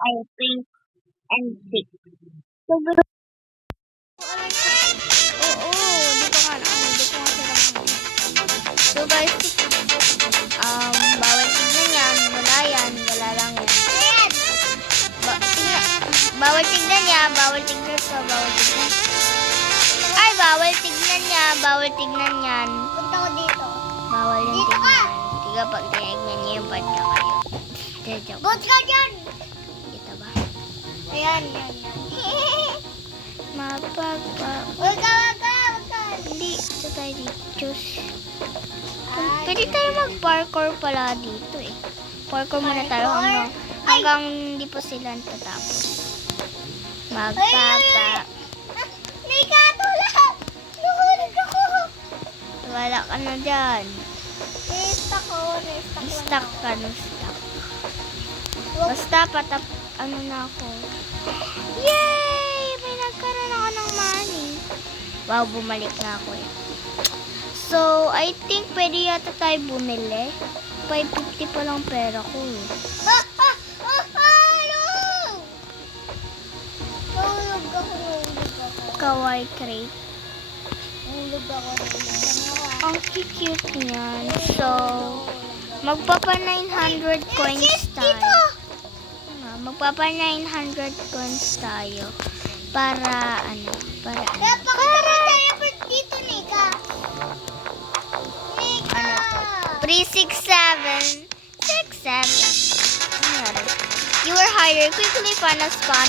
I think, and 6. So, guys, Oo, di pa nga hindi ko nga sila. So guys, bawal tignan yan. Wala yan. Wala lang yan. Bawal tignan niya. Bawal tignan ko. Bawal tignan. Ay, bawal tignan niya. Bawal tignan yan. Punta ko dito. Bawal yung Dito ka! tignan. Tiga pag tinignan niya yung banda kayo. Joke. Good ka dyan! Kita ba? Ayan, yan. Huwag ka. Hindi. Ito tayo dito. Diyos. Ay, Pwede tayo mag-parkour pala dito eh. Parkour muna tayo hanggang hindi pa sila tatapos. Magpapa. May katulad! Nahulog ako! Wala ka na dyan. Resta ko. Stuck ka na stuck. Basta ano na ako. Yay! May nagkaroon ako ng money. Wow, bumalik na ako eh. So, I think pwede yata tayo bumili. 550 pa lang pera ko eh. Nahulog ako. Kawaii crate. Nahulog ako. Ang cute niyan. So, magpapa 900 coins tayo. Magpapa 900 coins tayo. Para ano? Para ano? Napaka-teleport dito, Nika. Ano to? 367. 67. Ano? You were hired. Quickly find a spot.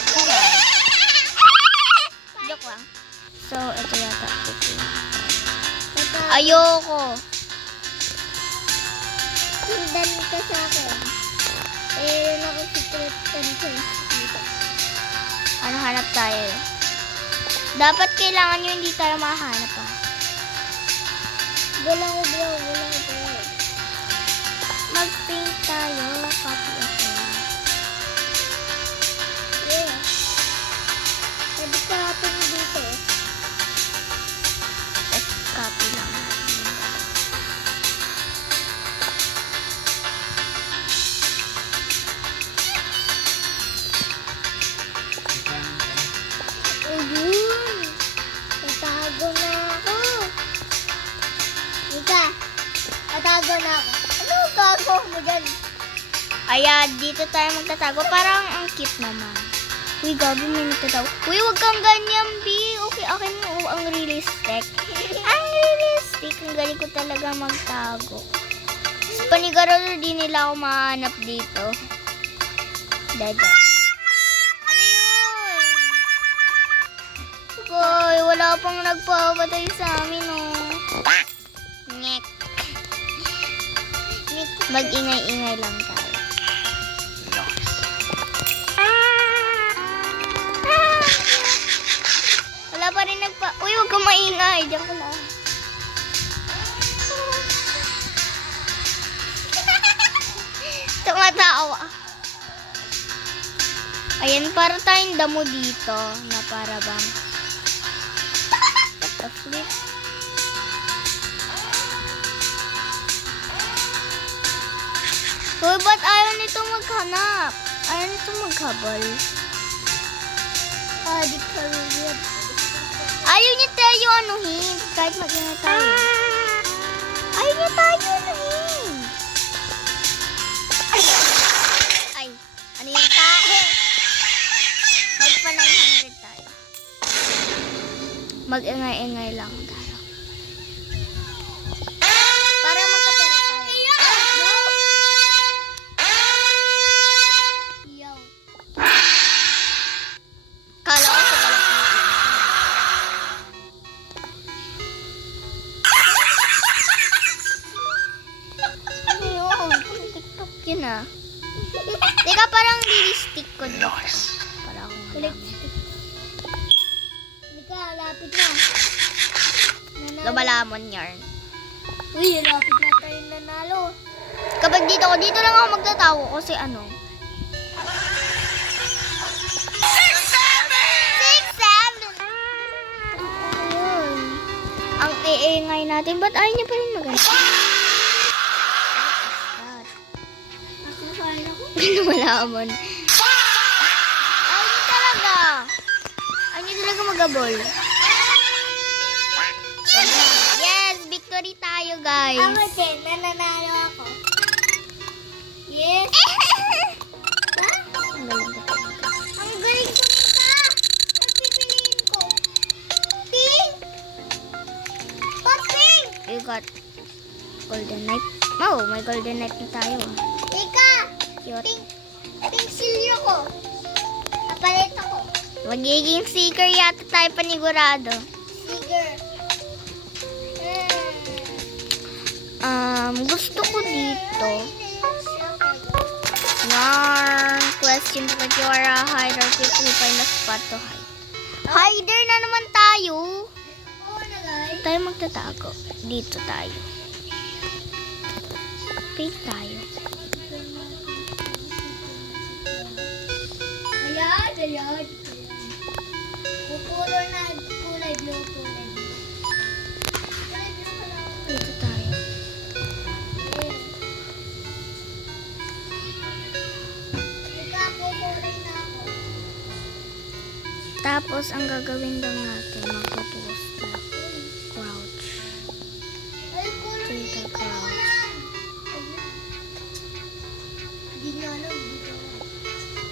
Joke lang. So, ito yata. Ayoko. Sundan ka sa akin. Mayroon ako secret entrance dito. Ano hanap tayo? Dapat kailangan nyo hindi tayo mahanap ah. Wala ko bro. Mag-paint tayo. Copy ako. Yeah. Pwede ka hapon dito. Let's copy lang natin. Ayun. Natago na ako. Nika, natago na ako. Ano gago mo dyan? Ayan, dito tayo magtatago. Parang ang cute naman. Uy, gabi may nagtatago. Uy, wag kang ganyan, B. Okay, akin mo. Ang realistic. Ang realistic. Ang galing ko talaga magtago. Sa panigaro, di nila ako mahanap dito. Dada. Ano yun? Boy, wala pang nagpapatay sa amin, oh. Ngek. Mag-ingay-ingay lang tayo. Wala pa rin Uy, huwag kang maingay. Diyan ko lang. Tumatawa. Ayan, para tayong damo dito. Na para bang what the flip? Uy, ba't ayaw nito maghanap? Ayaw nito maghabol. Di ka weird. Ayaw niya tayo anuhin. Kahit mag-ingay tayo. Ayaw niya tayo anuhin. Ay, ano yung tae? Magpa 900 tayo. Mag-ingay-ingay lang tayo. Para magkapera tayo. Yo. Kala ko sa balat natin. Ano yun? TikTok yun ah. Teka, parang lilistik ko dito. Para akong Click. Nika, lapit na. Lumalamon yarn. Uy, lapit na tayo nanalo. Kapag dito lang ako magtatawo kasi ano. 6-7! Ayun. Ang iingay natin. Ba't ayaw niya pa rin maganda? Nakasahin ako. Lumalamon. Hindi talaga magabol. Yes! Victory tayo, guys! Ako din, nananalo ako. Yes! Ha? Ang galing ko nita! Ang pipiliin ko. Pink! Pink! You got golden knight. Oh, may golden knight na tayo. Ika! Cute. Pink silyo ko. Kapalit ako. Magiging seeker yata tayo panigurado. Siger. Gusto ko dito. Yarn. Question because you are a hider. Quickly find a spot to hide. Hider na naman tayo. Oo na guys. Tayo magtatago. Dito tayo. Wait tayo. Ayan. Kulay na, kulay blue, kulay blue. Kulay blue ka lang. Dito tayo. Ika, kulay na ako. Tapos, ang gagawin lang natin, magpo-post na crouch. Ay, kulay Dito, dito. crouch. Hindi niya alam dito.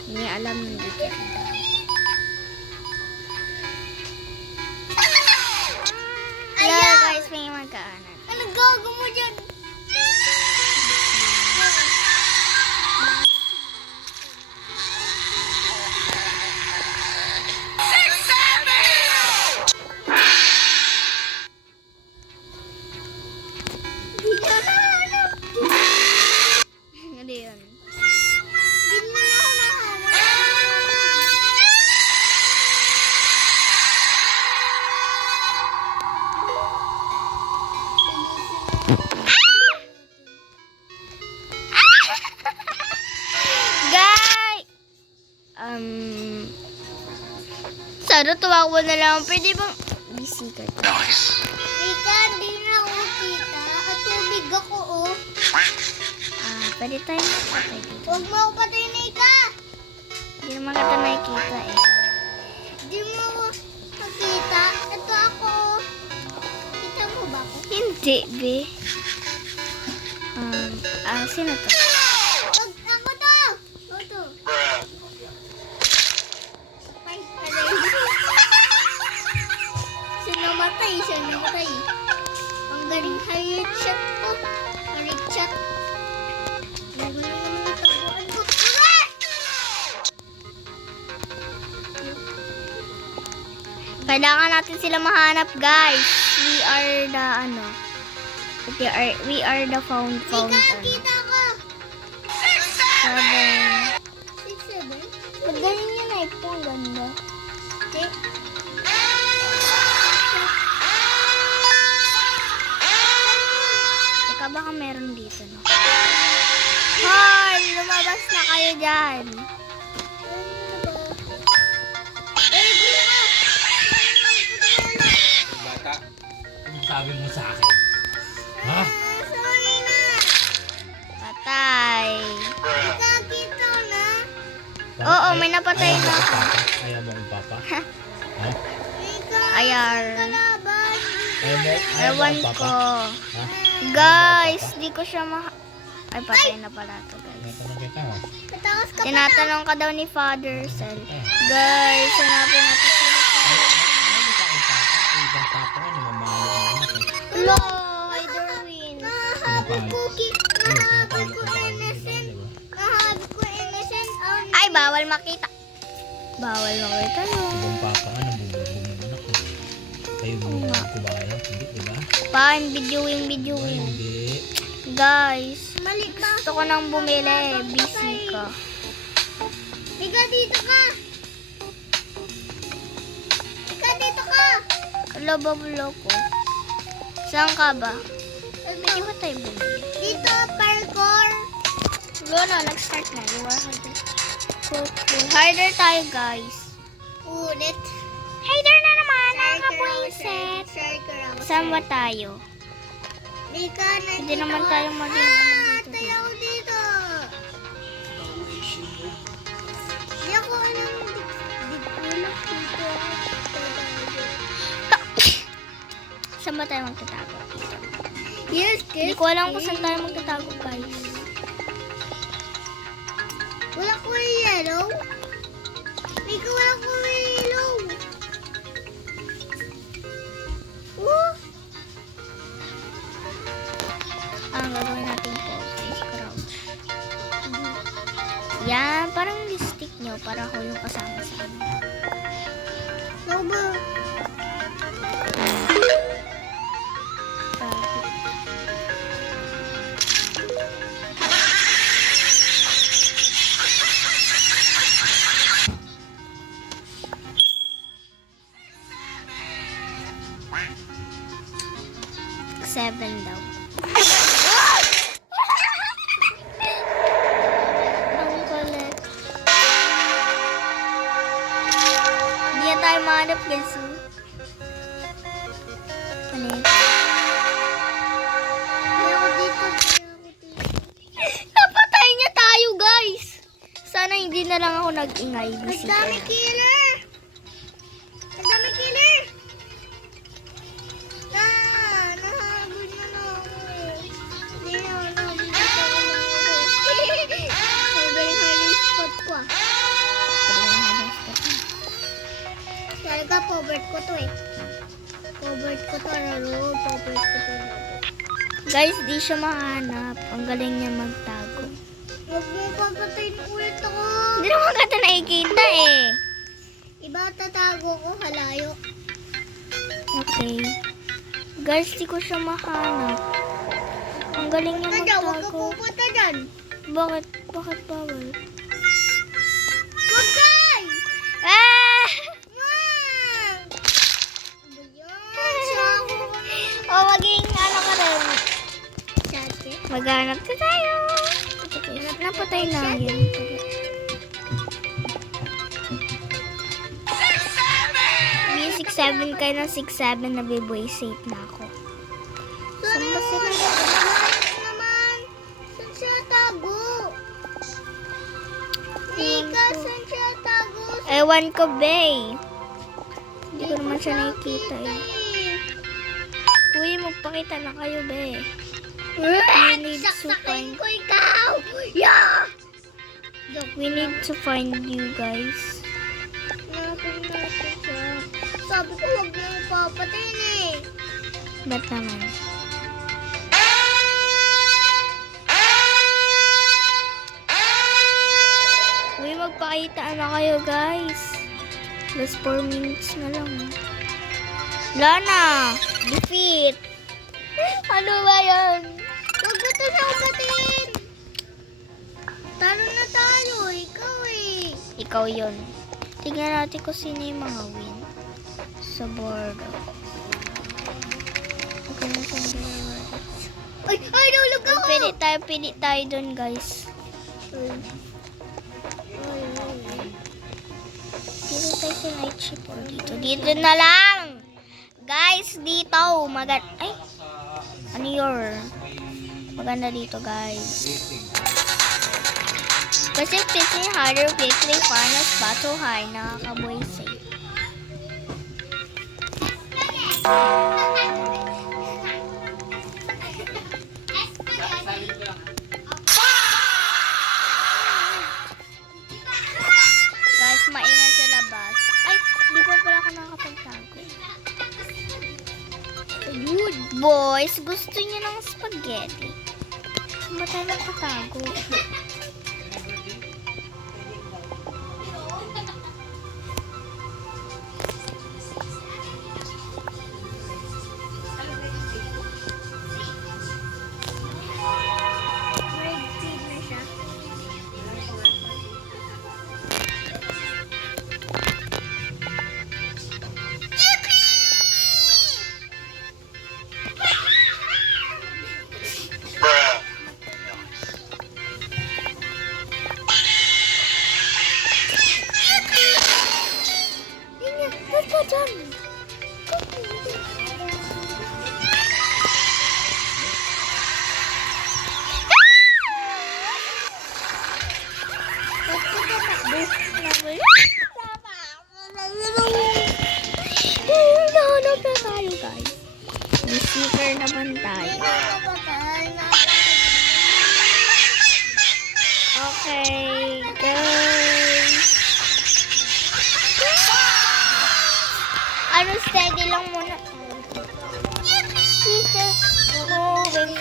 Hindi alam nandito. Hello guys, may magkaanan. Ano gago mo dyan? Hindi niya nahanap. Hindi yun. Hindi niya ako nahanap. Guys! Sana tumakbo na lang. Pwede bang... Busy ka. Ika, hindi na ako kita. At tubig ako, oh. Pwede tayo magpatay dito. Huwag mo ako patayin na Ika. Hindi naman kita nakikita eh. Hindi mo ako makita. Ito ako, oh. Kita mo ba ako? Hindi, be. Sino to? Huwag ako to. Ako to. Ay, patay. Siya namatay. Ang galing highlight shot ko. Highlight shot. Ang galing naman ito. Bukan ko. Kailangan natin sila mahanap, guys. We are the, we are the found, Ika, kita ko. 7. 6-7. Ba't ganun yung knife ko? Ang ganda. Okay. Teka, baka meron dito, no? Hoy! Lumabas na kayo dyan. Bata, anong sabi mo sa akin? Ha? Sorry na. Patay. Ika, kita na. Oo, may napatay Ayaw mo na. kong papa? Ayaw mo kong papa? Ha? Ika, Ayar. kalaban. Ayaw mo Ewan kong papa? ko. Ha? Guys, di ko siya Ay, patay na pala to, guys. Tinatanong kita ha? Patakas ka pa na. Tinatanong ka daw ni Father Cell. Guys, hanapin natin sila. Ayaw mo sa aking papa? Ibang papa nga, namamalo ang anak eh. Hello, Darwin. Nahahabol cookie. Nahahabol ko Diba? innocent. Nahahabol ko innocent. Ay, bawal makita. Bawal makita, no. Ibang papa nga, nabubugbog ng anak eh. Kayo mo ko ba kayo? Hindi, diba? Paano Ay, videoing. hindi. Guys, Mali ba? gusto ko nang bumili. Busy ka. Ika, dito ka. Ika, dito ka. Hello, babulo ko. Saan ka ba? Pwede ba tayo bumili? Dito, parkour. Wala na, nag-start na. You are harder. Harder tayo, guys. Ulit. Harder na naman, nakaka-playset. Circle. Saan ba tayo? Ika, Hindi naman tayo maging dito. tayo ako dito. Hindi ako alam. Di ko alam dito. Saan ba tayo magtatago? Dito. Yes, Hindi ko alam kung saan tayo magtatago, guys. Wala ko yung yellow. Mika, wala ko yung yellow. Oh, Ang gagawin natin po is crouch. Yan, parang stick nyo para ako yung kasama sa inyo. soba. Seven daw. Ang kulit. Hindi na tayo mahanap, guys. Palit. Kaya ako dito. Napatay niya tayo, guys. Sana hindi na lang ako nag-ingay. Ang Busy dami ka. killer. Ang dami killer. Nahabol na ako eh. Hindi na ako nahabol na ako. Ang galing hiding spot ko ah. Talaga, povert ko to eh. Povert ko to, Raro. Povert ko to. Guys, di siya mahanap. Ang galing niya magtago. Huwag mo papatayin ulit ako. Hindi naman kita nakikita eh. Iba tatago ko, halayo. Okay. Guys, di ko siya mahanap. Ang galing niya Tadya, huwag ka magtago. pupunta dyan. Bakit? Bakit bawal? Huwag kay! Ah! Wow! Ano yan? Siya ako. O, maging ano ka rin. Dati. Maghanap na tayo. Napatay na yun. May 6-7 kayo ng 6-7 na biboy. Safe na ako. Saan ba sila? Malayo naman. Saan siya tago? Mika, saan siya tago? Ewan ko, Bay. Hindi ko naman siya nakikita eh. Uy, magpakita na kayo, Bay. We need to Saksakin find... ko ikaw! Yeah! We need to find you guys. Natin siya. Sabi ko, huwag mo papatayin eh. Ba't naman? Uy, magpakita na kayo, guys. Last 4 minutes na lang. Wala na. Defeat. Ano ba yan? Huwag mo ito siya upatin! Talo na tayo, ikaw eh. Ikaw yun. Tignan natin kung sino yung mga win. Sa board. Okay na sa board. Ay, nahulog ako! Pili tayo dun, guys. Dito tayo sa night shift or dito. Dito na lang! Guys, dito. Ay! Ano your? Maganda dito, guys. Kasi fishing harder, quickly, farmers, battle high, nakakaboy safe. Guys, maingay sa labas. Ay, di pa pala ako nakakapagtago. Good boys, gusto niyo ng spaghetti. Saan ba tayo nakatago?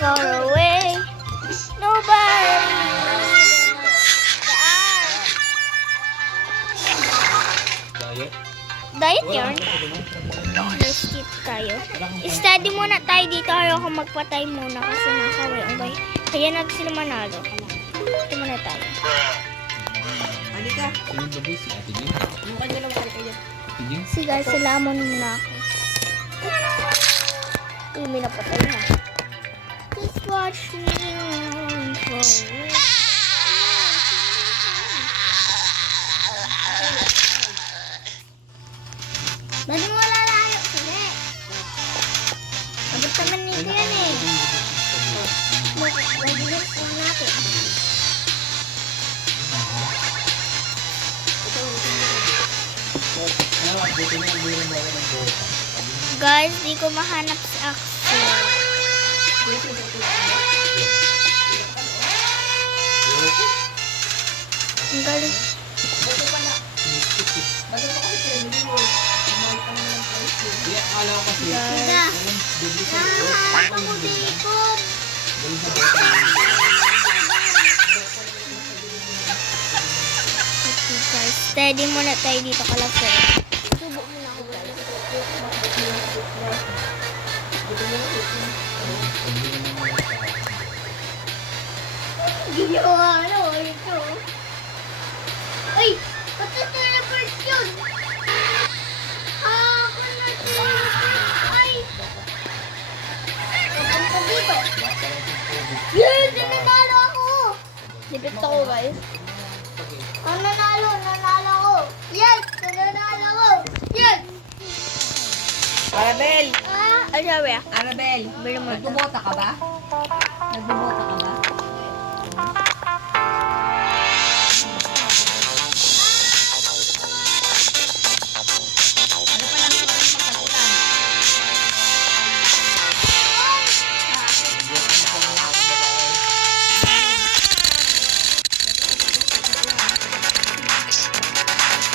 far away. Nobody. Diet. Diet yarn. Let's eat tayo. Study muna tayo dito. Ayoko magpatay muna kasi nakaway ang bay. Kaya natin sila manalo. Ito muna tayo. Halika. Sino ba ba si Ate Jing? Yung kanya lang kaya kayo. Ate Jing? Si guys, salamat muna ako. Uy, may napatay na. Just watch me run forward. Ba't mo lalayo? Sige. Abot naman nito yan eh. Mag-ilis lang natin. Buti na yung bilang mo ng buka. Guys, di ko mahanap si Axel. Ang galing. Hindi, akala ko kasi. Guys, Nahanap ako dito. Galing sa buka. okay guys. Steady muna tayo dito kalapit. Subo muna ako guys. Ginawa ano, ito. Ay! Pati-teleport yun! Ako na teleport! Ay! Ano ka dito? Yes! Nanalo ako! Dipit ako guys. Nanalo ako! Yes! Nanalo ako! Yes! Arabel! Ah! Ay, sabi ah. Arabel! Bili mo. Nagbumota ka ba? Nagbumota ka ba? Ano pa lang ito ang pagkakutan?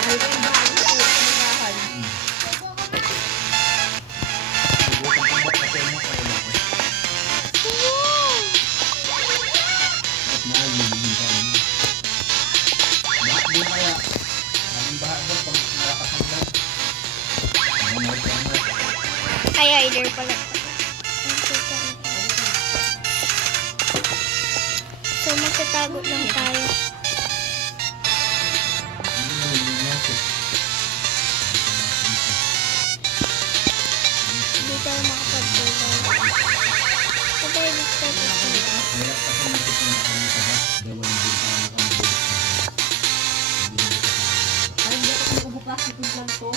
Ay, ko yung bahay ko. Kumahan. Ay, hider pala. So, magtatago lang tayo. Hindi tayo makapag-tulay. Sabay, dito tayo. Ay, hindi ako nagbubukas. Ito lang to.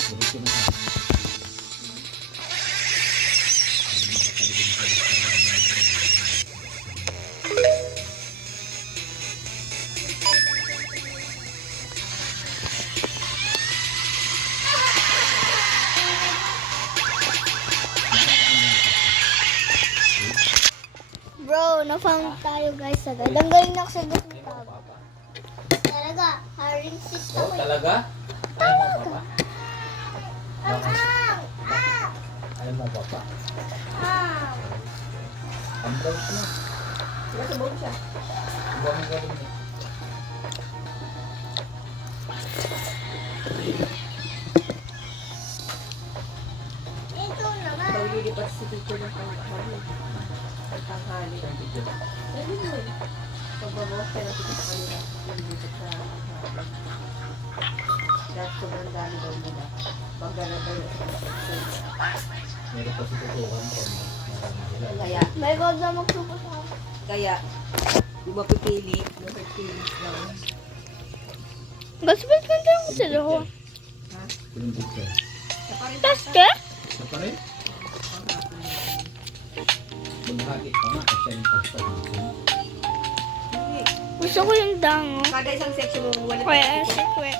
Bro, na-found tayo guys agad. Ang galing na ako sa gas ng tabo. Talaga, haring sit ako eh. Talaga? Ayaw mo, Papa? Ah! Ayaw mo, Papa? Ah! Ambaw siya. Sila sa buong siya. Buwan mo galing niya. Ito naman. Pag lilipat si teacher ng tanghali. Tanghali. Pwede mo eh. Pag babawas ka natin sa kanila. Lilipat sa tanghali. Dahil sobrang dami daw nila. Pag gano'n kayo sa section. Meron pa si tutukan ko. Kaya, May gold na magsupas ako. kaya, yung mapipili, yung pipili lang. Gusto ba naman tayo sa loob? Ha? Piling teacher. Sa parin Taste? Sa pa rin? Maghati pa nga. Kasi yung pagpapagin. Hindi. Gusto ko yung dango. Kada isang section mo, wala Kaya, secret.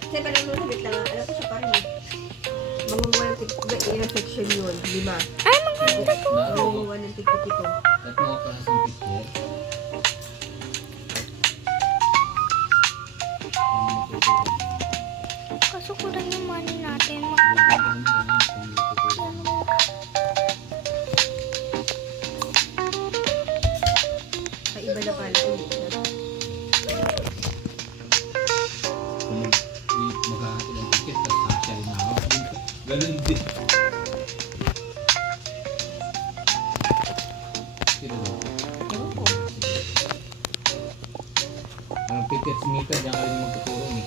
Kasi parang nung sabit lang, alam ko siya pa rin eh. Mangunguha ng ilang section yun, 5. Ay, maganda to. Mangunguha ng tig-pito. Tatlo ka na sa picture. Kaso kulang yung money natin. Pictures meter, diyan ka rin magtuturo eh.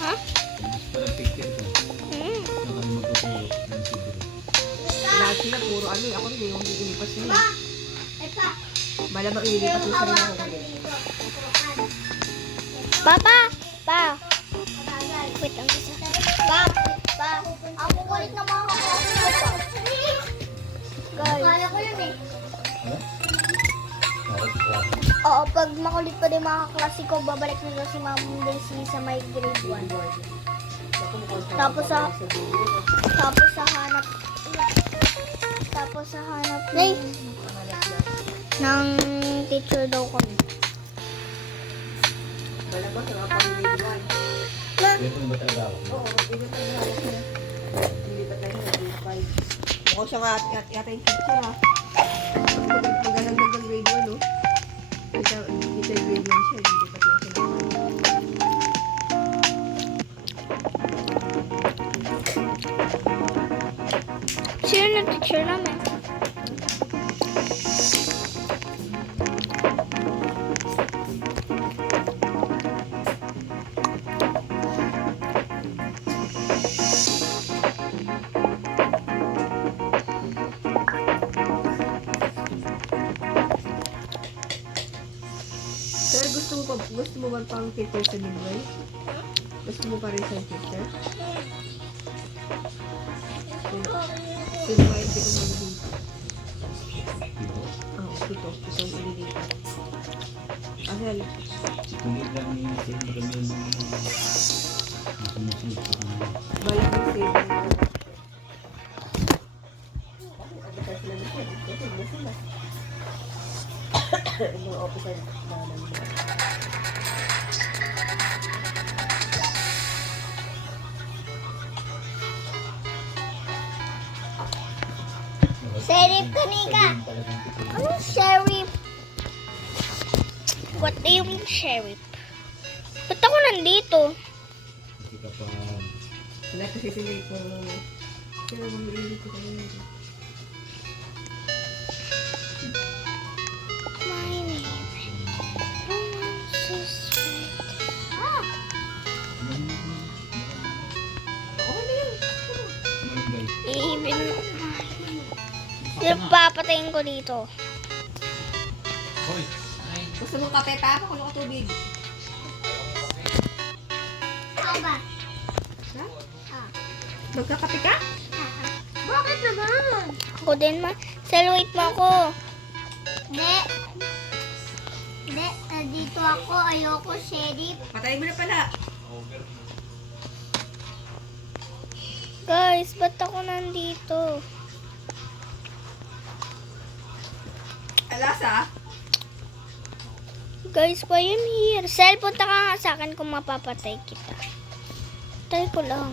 Ha? Gusto ng picture ko. Hmm. Diyan ka rin magtuturo ng siguro. Lahat sila puro ano eh. Ako rin yung ilipas nila. Ito. Malamang ililipas yung sarili ko. Papa! Pa! Wait lang isa. Pa! Pa! Ang kukulit na mga kaklase ko. Guys. Kaya ko yun eh. Ano? Bakit klase? Oo, pag makulit pa din mga kaklase ko, babalik na daw si Ma'am Daisy sa my grade 1. Tapos sa hanap ng teacher daw kami. Malamang sa mga pamiliguan. Ganito ba talaga ako? Oo, ilipat na ako sila. Ilipat na sila. Ilipat. Mukhang siya nga yata yung teacher ha. Magalang ng grade 1 no? Kita yung grade 1 siya. Ilipat lang sila. Sino na teacher namin? Sir, gusto mo ba pang teacher sa Midway? Gusto mo pa rin sa teacher? Sino ba yung pitong malilipat? Dito. Oo, pitong ililipat. Asal, Hindi lang yung maganda yung sumusunod sa kanila. balak yung save mo. Officer sila na siya. Kasi mo sila. Yung mga officer na nila. Sheriff Kanika! Anong sheriff? What do you mean sheriff? Ba't ako nandito? Kasi kapag Wala kasi sila ito. Pero mamililit ko kayo. My name is Oo na yun. Even papatayin ko dito. Hoy! Ay! Gusto mong kape pa? Pakulo ka tubig. Ako ba? Magkakape ka? Bakit naman? Ako din ma. Sel, wait mo ako. Hindi. Hindi. Nandito ako. Ayoko, sheriff. Patayin mo na pala. Guys, ba't ako nandito? Alasa? Guys, why I'm here? Sel, punta ka nga sa akin kung mapapatay kita. Patay ko lang.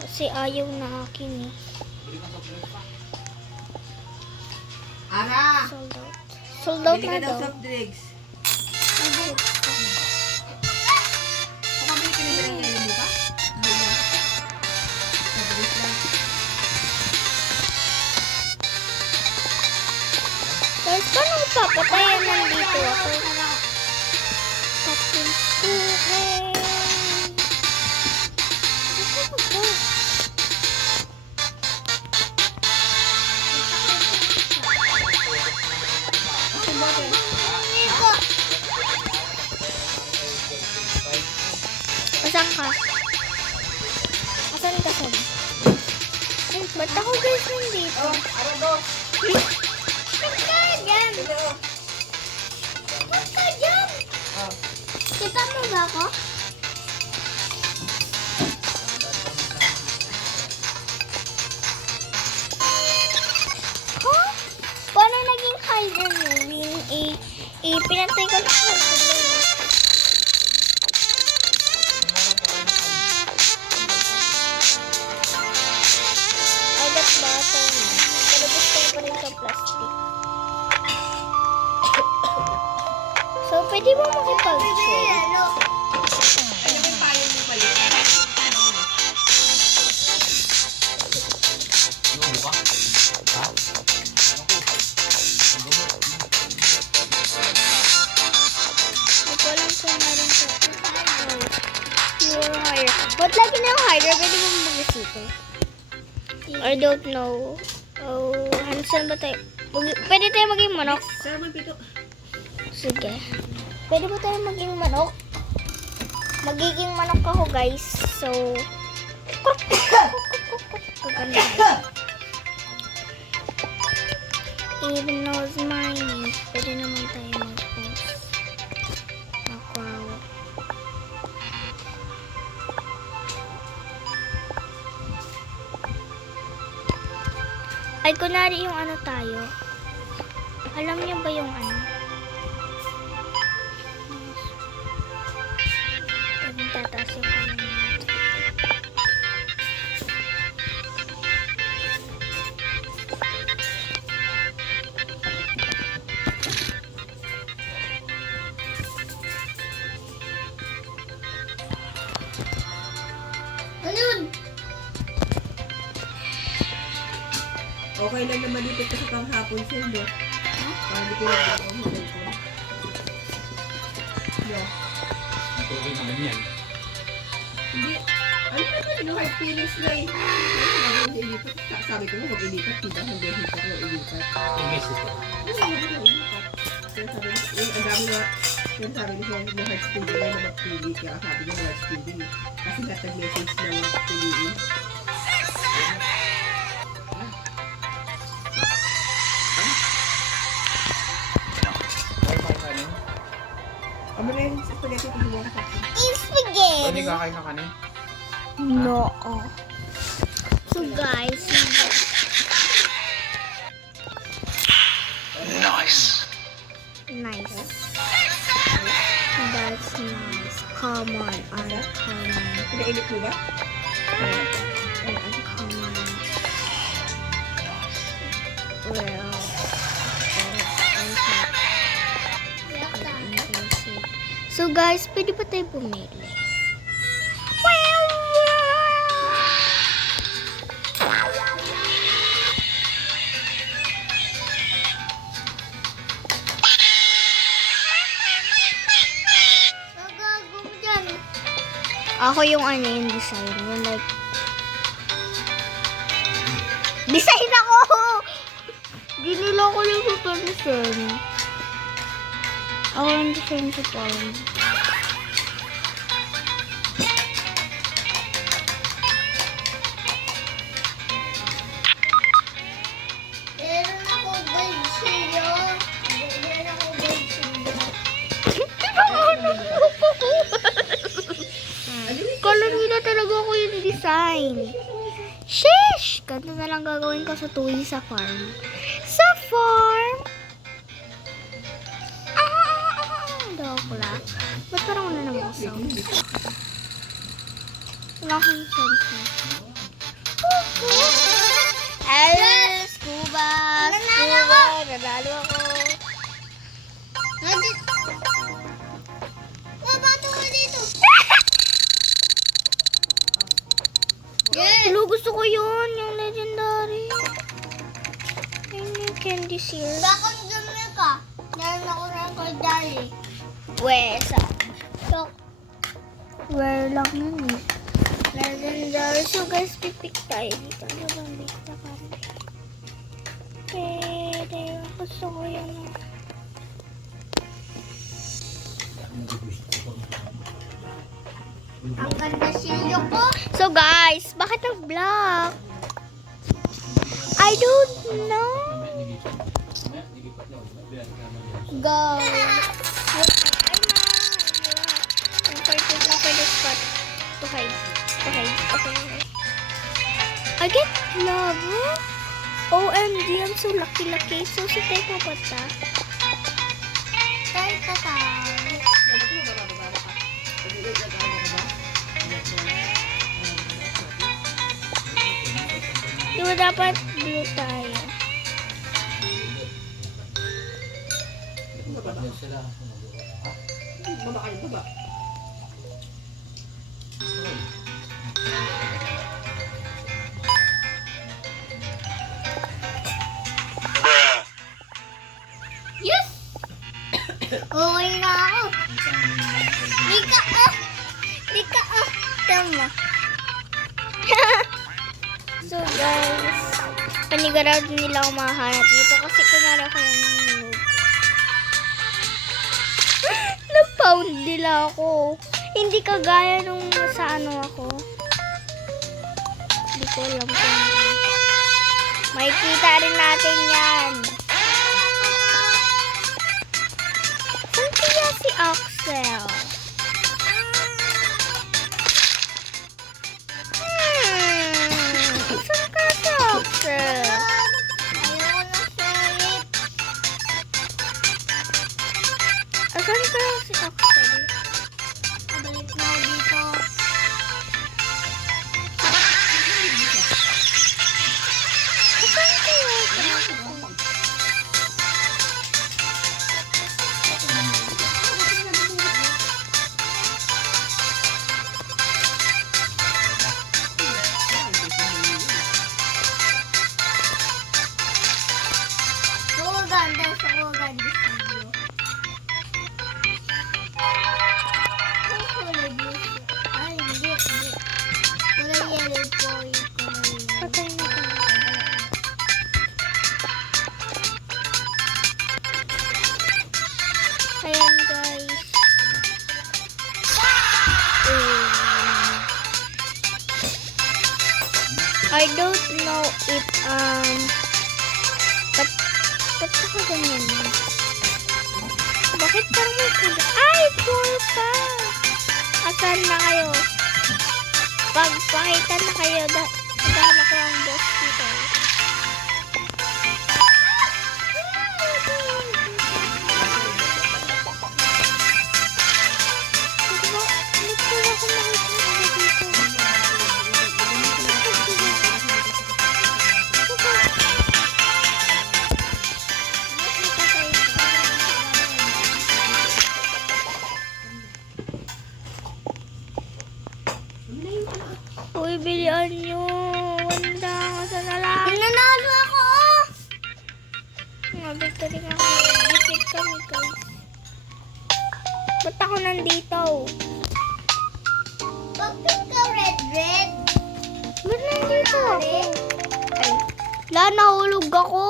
Kasi ayaw na akin eh. Ara! Sold out. Sold out Bili na ka daw daw. soft drinks. Kapabili ka na ba ng yelo mo pa? Hindi na. Mabilis lang. Guys, paano ko papatayan? Nandito ako. Tapos sukin. Asan ka? Asan ka, Sam? Ay, ba't ako guys nandito? Ba't ka dyan? Ba't ka dyan? Kita mo ba ako? Huh? Paano naging higher yun? Pinatay ko na siya. I got butter na. Palabas ko pa rin sa plastic. So, pwede mo makipag-share? Yelo. Ano ba yung payo mo pala? Ano ka? Ha? You're higher. Ba't lagi na yung higher? Pwede mo mag-isito? I don't know. Oh, saan ba tayo? Pwede tayo maging manok? Sir, may pito. Sige. Pwede ba tayo maging manok? Magiging manok ako, guys. So, kaganda. Even knows my name. Pwede naman tayo mag-post. Wow. Ay, kunwari yung ano tayo. Alam niyo ba yung ano? Tataas yung kanan natin. Ano yun? Okay lang na malipit ka sa panghapon sir, no? Para di ko lang ako ang huli ko. No. Okay naman yan. Hindi. Ano naman yung hard feelings na eh. Sabi ko nga, huwag ilipat. Hindi hanggang hindi ko ilipat. Imis ito. Kaya sabi ko, ang dami na, kaya sabi ko na hard spending na mag-pili. Kaya sabi ko na hard spending. Kasi lahat nag-message na mag-piliin. Amo na yung spaghetti kung hindi mo kasakit. Spaghetti! kakain ka kanin? No. So guys, Nice. nice. That's nice. Come on, uncommon. Pinainit mo ba? Uncommon. Well, so guys, pwede ba tayo pumili? Gagago mo dyan. Ako yung ano yung design. Yung like... Design ako! Ginila ko yung super design. Ako yung design sa palm. Meron ako gold sa'yo. Meron ako gold sa'yo. Kala nila talaga ako yung design. Sheesh! Ganito na lang gagawin ko sa tuwi sa farm. Sa farm? Dokla. Ba't parang wala namang sound? Wala akong sound na. Ay, scuba! Scuba! Nanalo ako. Nandito. Mabato ko dito. Yes. Hello, gusto ko yun. Yung legendary. Ayun yung candy seal. Bakit dumi ka? Meron ako ng kordali. Wesa. So, where lang nun eh. Legendary. So guys, pipik tayo dito. Ano bang dito kami? Pwede. Gusto ko yun. Ang ganda silyo ko. So guys, bakit nag-block? I don't know. Go. Ay, ma. Important lang for the spot. To hide. To hide. Okay. I get love. OMG, I'm so lucky. So, si Teko ba ta? Tayo ka tayo. Di ba dapat blue tayo? Baba kayo, baba. Yes! Okay na ako. Lika ah! Lika ah! mama. So guys, panigurado nila ako mahanap dito kasi kunwari ako yung noob. Na-found nila ako. Hindi kagaya nung sa ano ako. Hindi ko alam kung makikita rin natin yan. Saan kaya si Axel? Saan kaya si Axel? Ayoko na sulit. Saan kaya si Axel? Pabalik na ako dito. Saan kaya si Axel? So ganda sa video. Kulay blue. Ay, hindi. Kulay yellow po yung kulay. Patay na ko. Ayan guys. I don't know if ba't ako ganyan na? Bakit parang may kuda? Ay, poor pa! Asan na kayo? Pagpakita na kayo, dama ko ang boss dito. Uy, bilian nyo. Wanda, kasi na lang. Nanalo ako! Victory nga ako. Visit kami, guys. Ba't ako nandito? Pag-pink ka, red. Ba't nandito ako? Ay, nahulog ako.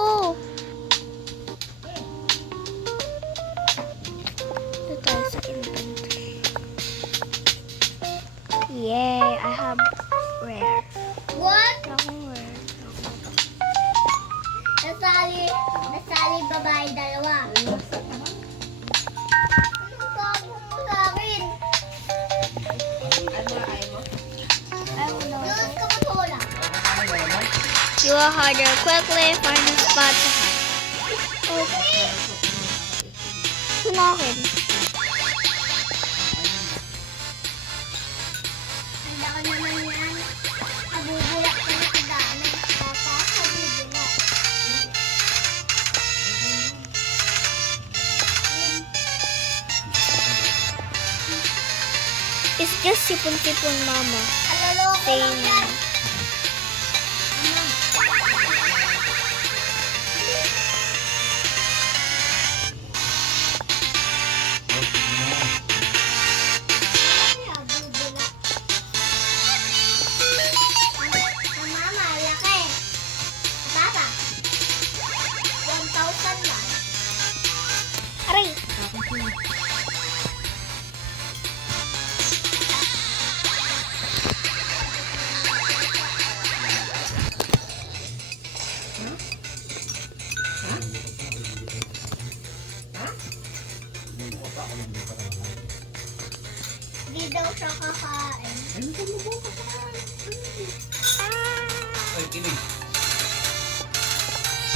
Ito tayo sa inventory. Yay, I have rare. What? Akong rare. Nasali babae dalawa. Anong sabi mo sa akin? Doon ka matula. You are harder. Quickly find a spot to hide. Okay. Sunakin. Handa ka naman yan. Abubulak ka na sa daan. Papa, abubulak. It's just sipon-sipon, mama. Aloloko lang Same. yan. Ay, abubulak. Ang mama, laki. Papa, 1,000 lang. Aray! Di daw siya kakain. Ay, kinig.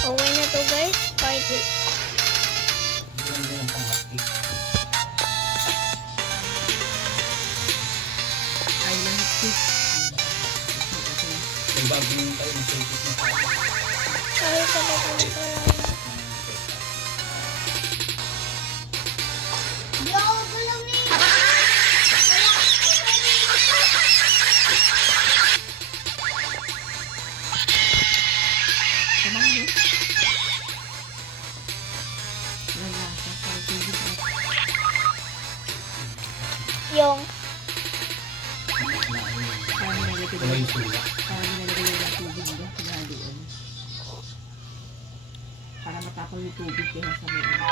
Okay na to, guys. Party. Hindi lang pang-hotcake. May bagong tayo na circuit na tayo. Sorry sa batang ko lang. Di ako gulang ni. Yung Wala, Wala yung sulat. Para nilalagay yung tubig doon. Pinahaluan. Para matapang yung tubig kaya sa may ano.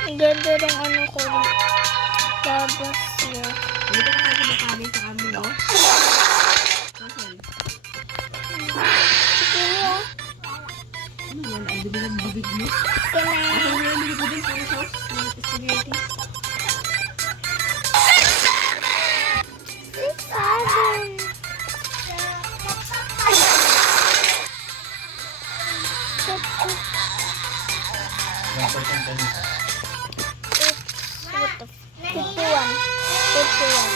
Ang ganda ng ano ko. Labas niya. Hindi ka kasi makamin sa kami, no? Marcel, Sige oh. ano yan? Ang dumi ng bibig mo. Kaya Ano mo yung bibig mo din para sauce? Ng spaghetti. Seven. Yung percent ano? What the 51. 51.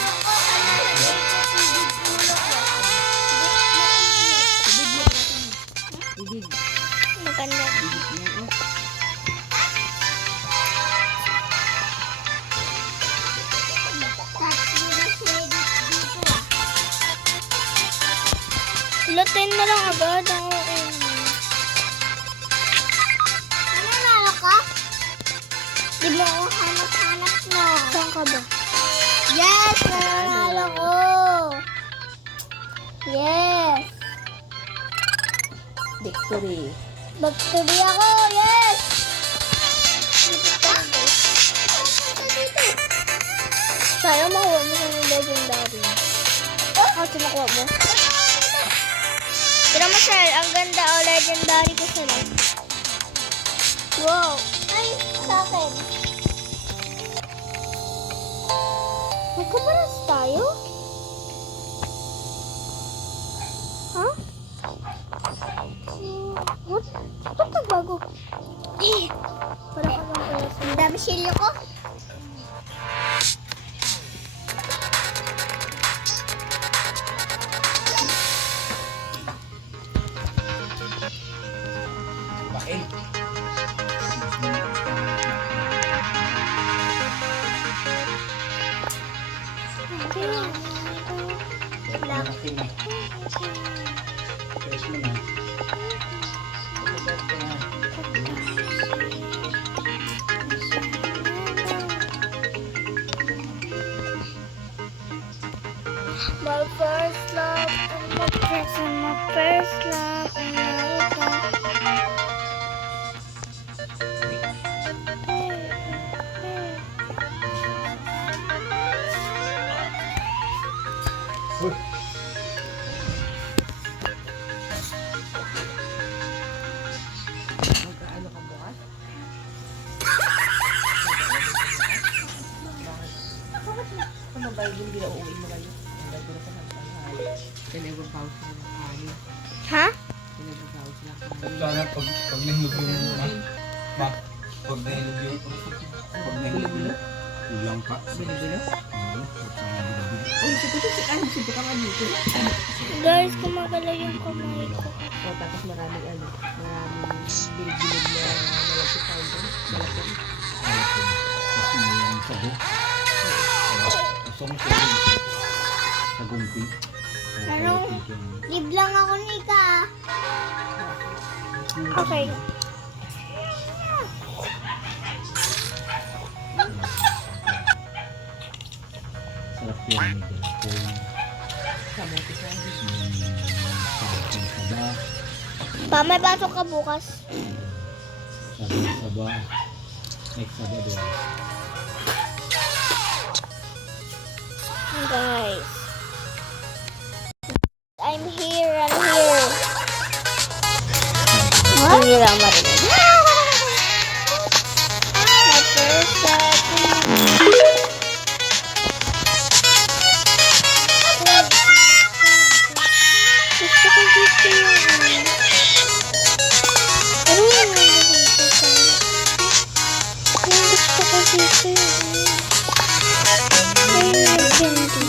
Bibig. Maganda. Bibig yan, oh. Latin na lang agad ang Nanalo ka? Di mo Oo, hanap-hanap mo. saan ka ba? Yes! Nanalo ko! Yes! Victory. Bagtubi ako! Yes! Sayang makuha mo sa yung legendary. Oh, sinakuha mo. Tira mo, Shell. Ang ganda o legendary ko sila. Wow. Ay, sa akin. Magkaparas tayo? Ha? What? Ba't nagbago? Para ka lang pala sa... Ang dami silyo ko. Bain. Malaki na. Fresh mo na. My first love and my present, my first love and my Uy. Magkaano ka bukas? Ano ba yung hindi na uuwi mo kayo? Ang ganda na sa tanghali. Pinag-babaw sila ng kanin. Ha? Pinag-babaw sila ng kanin. Sana pag nahilog yung pag nahilog yung ulang ka. Bilo-bilo? Oo, Uy, sige ka nga dito. Guys, kumagalaw yung kamay ko. O, tapos maraming bilbilog na malapit tayo doon. Malapit. Kasi may yung sago. Gusto mo siya sagumpi. Anong? Give lang ako ni Ika. Okay. Sarap yan. May galapon. Kamote sa Saba. Pa, may pasok ka bukas. Saba. Next saba doon. Guys. I'm here. Hindi lang marinig. My first love. Gusto ko dito yun. Ano yung dito sa... Yung gusto ko dito yun. Ay, candy.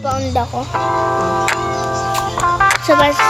pound ako. So guys,